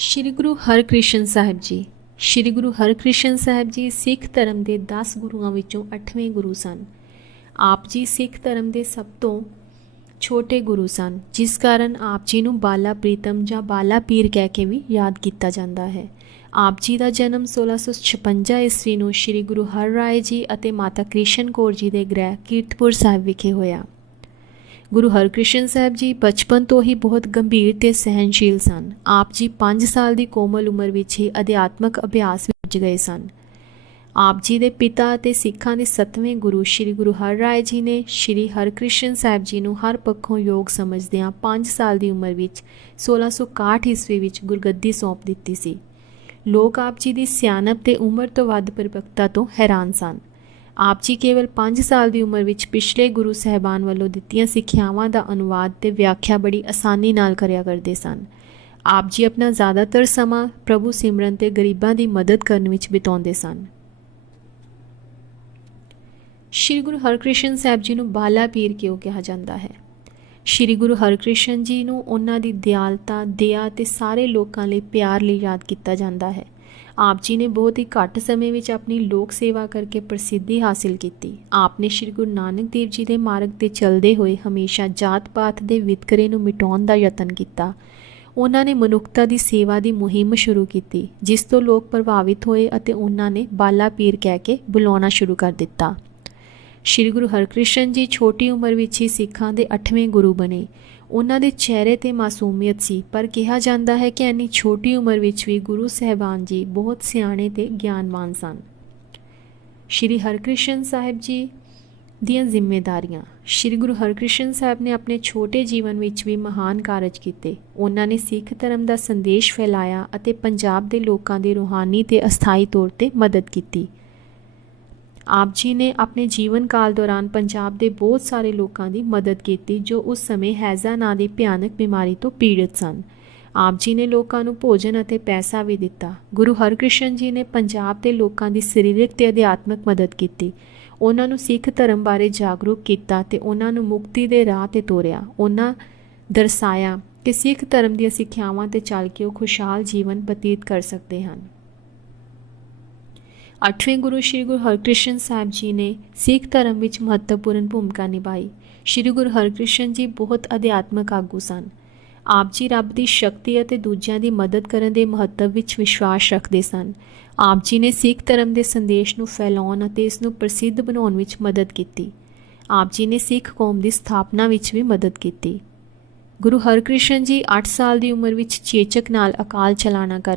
ਸ਼੍ਰੀ ਗੁਰੂ ਹਰਕ੍ਰਿਸ਼ਨ ਸਾਹਿਬ ਜੀ। ਸ਼੍ਰੀ ਗੁਰੂ ਹਰਕ੍ਰਿਸ਼ਨ ਸਾਹਿਬ ਜੀ ਸਿੱਖ ਧਰਮ ਦੇ 10 ਗੁਰੂਆਂ ਵਿੱਚੋਂ 8ਵੇਂ ਗੁਰੂ ਸਨ। ਆਪ ਜੀ ਸਿੱਖ ਧਰਮ ਦੇ ਸਭ ਤੋਂ ਛੋਟੇ ਗੁਰੂ ਸਨ, ਜਿਸ ਕਾਰਨ ਆਪ ਜੀ ਨੂੰ ਬਾਲਾ ਪ੍ਰੀਤਮ ਜਾਂ ਬਾਲਾ ਪੀਰ ਕਹਿ ਕੇ ਵੀ ਯਾਦ ਕੀਤਾ ਜਾਂਦਾ ਹੈ। ਆਪ ਜੀ ਦਾ ਜਨਮ 1656 ਈਸਵੀ ਨੂੰ ਸ਼੍ਰੀ ਗੁਰੂ ਹਰਰਾਏ ਜੀ ਅਤੇ ਮਾਤਾ ਕ੍ਰਿਸ਼ਨ ਕੌਰ ਜੀ ਦੇ ਗ੍ਰਹਿ ਕੀਰਤਪੁਰ ਸਾਹਿਬ ਵਿਖੇ ਹੋਇਆ। ਗੁਰੂ ਹਰਕ੍ਰਿਸ਼ਨ ਸਾਹਿਬ ਜੀ ਬਚਪਨ ਤੋਂ ਹੀ ਬਹੁਤ ਗੰਭੀਰ ਤੇ ਸਹਿਨਸ਼ੀਲ ਸਨ। ਆਪ ਜੀ 5 ਸਾਲ ਦੀ ਕੋਮਲ ਉਮਰ ਵਿੱਚ ਹੀ ਅਧਿਆਤਮਕ ਅਭਿਆਸ ਵਿੱਚ ਗਏ ਸਨ। ਆਪ ਜੀ ਦੇ ਪਿਤਾ ਅਤੇ ਸਿੱਖਾਂ ਦੇ 7ਵੇਂ ਗੁਰੂ ਸ੍ਰੀ ਗੁਰੂ ਹਰਰਾਏ ਜੀ ਨੇ ਸ੍ਰੀ ਹਰਕ੍ਰਿਸ਼ਨ ਸਾਹਿਬ ਜੀ ਨੂੰ ਹਰ ਪੱਖੋਂ ਯੋਗ ਸਮਝਦਿਆਂ 5 ਸਾਲ ਦੀ ਉਮਰ ਵਿੱਚ 1661 ਈਸਵੀ ਵਿੱਚ ਗੁਰਗੱਦੀ ਸੌਂਪ ਦਿੱਤੀ ਸੀ। ਲੋਕ ਆਪ ਜੀ ਦੀ ਸਿਆਣਪ ਤੇ ਉਮਰ ਤੋਂ ਵੱਧ ਪਰਿਪੱਕਤਾ ਤੋਂ ਹੈਰਾਨ ਸਨ। ਆਪ ਜੀ ਕੇਵਲ 5 ਸਾਲ ਦੀ ਉਮਰ ਵਿੱਚ ਪਿਛਲੇ ਗੁਰੂ ਸਹਿਬਾਨ ਵੱਲੋਂ ਦਿੱਤੀਆਂ ਸਿੱਖਿਆਵਾਂ ਦਾ ਅਨੁਵਾਦ ਤੇ ਵਿਆਖਿਆ ਬੜੀ ਆਸਾਨੀ ਨਾਲ ਕਰਿਆ ਕਰਦੇ ਸਨ। ਆਪ ਜੀ ਆਪਣਾ ਜ਼ਿਆਦਾਤਰ ਸਮਾਂ ਪ੍ਰਭੂ ਸਿਮਰਨ ਤੇ ਗਰੀਬਾਂ ਦੀ ਮਦਦ ਕਰਨ ਵਿੱਚ ਬਿਤਾਉਂਦੇ ਸਨ। ਸ਼੍ਰੀ ਗੁਰੂ ਹਰਕ੍ਰਿਸ਼ਨ ਸਾਹਿਬ ਜੀ ਨੂੰ ਬਾਲਾ ਪੀਰ ਕਿਉਂ ਕਿਹਾ ਜਾਂਦਾ ਹੈ? ਸ਼੍ਰੀ ਗੁਰੂ ਹਰਕ੍ਰਿਸ਼ਨ ਜੀ ਨੂੰ ਉਹਨਾਂ ਦੀ ਦਿਆਲਤਾ, ਦਇਆ ਤੇ ਸਾਰੇ ਲੋਕਾਂ ਲਈ ਪਿਆਰ ਲਈ ਯਾਦ ਕੀਤਾ ਜਾਂਦਾ ਹੈ। ਆਪ ਜੀ ਨੇ ਬਹੁਤ ਹੀ ਘੱਟ ਸਮੇਂ ਵਿੱਚ ਆਪਣੀ ਲੋਕ ਸੇਵਾ ਕਰਕੇ ਪ੍ਰਸਿੱਧੀ ਹਾਸਿਲ ਕੀਤੀ। ਆਪ ਨੇ ਸ਼੍ਰੀ ਗੁਰੂ ਨਾਨਕ ਦੇਵ ਜੀ ਦੇ ਮਾਰਗ ਤੇ ਚੱਲਦੇ ਹੋਏ ਹਮੇਸ਼ਾ ਜਾਤ-ਪਾਤ ਦੇ ਵਿਤਕਰੇ ਨੂੰ ਮਿਟਾਉਣ ਦਾ ਯਤਨ ਕੀਤਾ। ਉਹਨਾਂ ਨੇ ਮਨੁੱਖਤਾ ਦੀ ਸੇਵਾ ਦੀ ਮੁਹਿੰਮ ਸ਼ੁਰੂ ਕੀਤੀ, ਜਿਸ ਤੋਂ ਲੋਕ ਪ੍ਰਭਾਵਿਤ ਹੋਏ ਅਤੇ ਉਹਨਾਂ ਨੇ ਬਾਲਾ ਪੀਰ ਕਹਿ ਕੇ ਬੁਲਾਉਣਾ ਸ਼ੁਰੂ ਕਰ ਦਿੱਤਾ। ਸ਼੍ਰੀ ਗੁਰੂ ਹਰਕ੍ਰਿਸ਼ਨ ਜੀ ਛੋਟੀ ਉਮਰ ਵਿੱਚ ਹੀ ਸਿੱਖਾਂ ਦੇ 8ਵੇਂ ਗੁਰੂ ਬਣੇ। ਉਹਨਾਂ ਦੇ ਚਿਹਰੇ ਤੇ ਮਾਸੂਮੀਅਤ ਸੀ, ਪਰ ਕਿਹਾ ਜਾਂਦਾ ਹੈ ਕਿ ਇੰਨੀ ਛੋਟੀ ਉਮਰ ਵਿੱਚ ਵੀ ਗੁਰੂ ਸਹਿਬਾਨ ਜੀ ਬਹੁਤ ਸਿਆਣੇ ਤੇ ਗਿਆਨਵਾਨ ਸਨ। ਸ਼੍ਰੀ ਹਰਕ੍ਰਿਸ਼ਨ ਸਾਹਿਬ ਜੀ ਦੀਆਂ ਜ਼ਿੰਮੇਵਾਰੀਆਂ ਸ਼੍ਰੀ ਗੁਰੂ ਹਰਕ੍ਰਿਸ਼ਨ ਸਾਹਿਬ ਨੇ ਆਪਣੇ ਛੋਟੇ ਜੀਵਨ ਵਿੱਚ ਵੀ ਮਹਾਨ ਕਾਰਜ ਕੀਤੇ। ਉਹਨਾਂ ਨੇ ਸਿੱਖ ਧਰਮ ਦਾ ਸੰਦੇਸ਼ ਫੈਲਾਇਆ ਅਤੇ ਪੰਜਾਬ ਦੇ ਲੋਕਾਂ ਦੀ ਰੂਹਾਨੀ ਤੇ ਅਸਥਾਈ ਤੌਰ ਤੇ ਮਦਦ ਕੀਤੀ। ਆਪ ਜੀ ਨੇ ਆਪਣੇ ਜੀਵਨ ਕਾਲ ਦੌਰਾਨ ਪੰਜਾਬ ਦੇ ਬਹੁਤ ਸਾਰੇ ਲੋਕਾਂ ਦੀ ਮਦਦ ਕੀਤੀ ਜੋ ਉਸ ਸਮੇਂ ਹੈਜ਼ਾ ਨਾਂ ਦੀ ਭਿਆਨਕ ਬਿਮਾਰੀ ਤੋਂ ਪੀੜਤ ਸਨ। ਆਪ ਜੀ ਨੇ ਲੋਕਾਂ ਨੂੰ ਭੋਜਨ ਅਤੇ ਪੈਸਾ ਵੀ ਦਿੱਤਾ। ਗੁਰੂ ਹਰਕ੍ਰਿਸ਼ਨ ਜੀ ਨੇ ਪੰਜਾਬ ਦੇ ਲੋਕਾਂ ਦੀ ਸਰੀਰਕ ਤੇ ਅਧਿਆਤਮਕ ਮਦਦ ਕੀਤੀ। ਉਹਨਾਂ ਨੂੰ ਸਿੱਖ ਧਰਮ ਬਾਰੇ ਜਾਗਰੂਕ ਕੀਤਾ ਤੇ ਉਹਨਾਂ ਨੂੰ ਮੁਕਤੀ ਦੇ ਰਾਹ ਤੇ ਤੋਰਿਆ। ਉਹਨਾਂ ਦਰਸਾਇਆ ਕਿ ਸਿੱਖ ਧਰਮ ਦੀਆਂ ਸਿੱਖਿਆਵਾਂ ਤੇ ਚੱਲ ਕੇ ਉਹ ਖੁਸ਼ਹਾਲ ਜੀਵਨ ਬਤੀਤ ਕਰ ਸਕਦੇ ਹਨ। ਅੱਠਵੇਂ ਗੁਰੂ ਸ੍ਰੀ ਗੁਰੂ ਹਰਕ੍ਰਿਸ਼ਨ ਸਾਹਿਬ ਜੀ ਨੇ ਸਿੱਖ ਧਰਮ ਵਿੱਚ ਮਹੱਤਵਪੂਰਨ ਭੂਮਿਕਾ ਨਿਭਾਈ। ਸ੍ਰੀ ਗੁਰੂ ਹਰਕ੍ਰਿਸ਼ਨ ਜੀ ਬਹੁਤ ਅਧਿਆਤਮਕ ਆਗੂ ਸਨ। ਆਪ ਜੀ ਰੱਬ ਦੀ ਸ਼ਕਤੀ ਅਤੇ ਦੂਜਿਆਂ ਦੀ ਮਦਦ ਕਰਨ ਦੇ ਮਹੱਤਵ ਵਿੱਚ ਵਿਸ਼ਵਾਸ ਰੱਖਦੇ ਸਨ। ਆਪ ਜੀ ਨੇ ਸਿੱਖ ਧਰਮ ਦੇ ਸੰਦੇਸ਼ ਨੂੰ ਫੈਲਾਉਣ ਅਤੇ ਇਸ ਨੂੰ ਪ੍ਰਸਿੱਧ ਬਣਾਉਣ ਵਿੱਚ ਮਦਦ ਕੀਤੀ। ਆਪ ਜੀ ਨੇ ਸਿੱਖ ਕੌਮ ਦੀ ਸਥਾਪਨਾ ਵਿੱਚ ਵੀ ਮਦਦ ਕੀਤੀ। ਗੁਰੂ ਹਰਕ੍ਰਿਸ਼ਨ ਜੀ 8 ਸਾਲ ਦੀ ਉਮਰ ਵਿੱਚ ਚੇਚਕ ਨਾਲ ਅਕਾਲ ਚਲਾਣਾ ਕਰ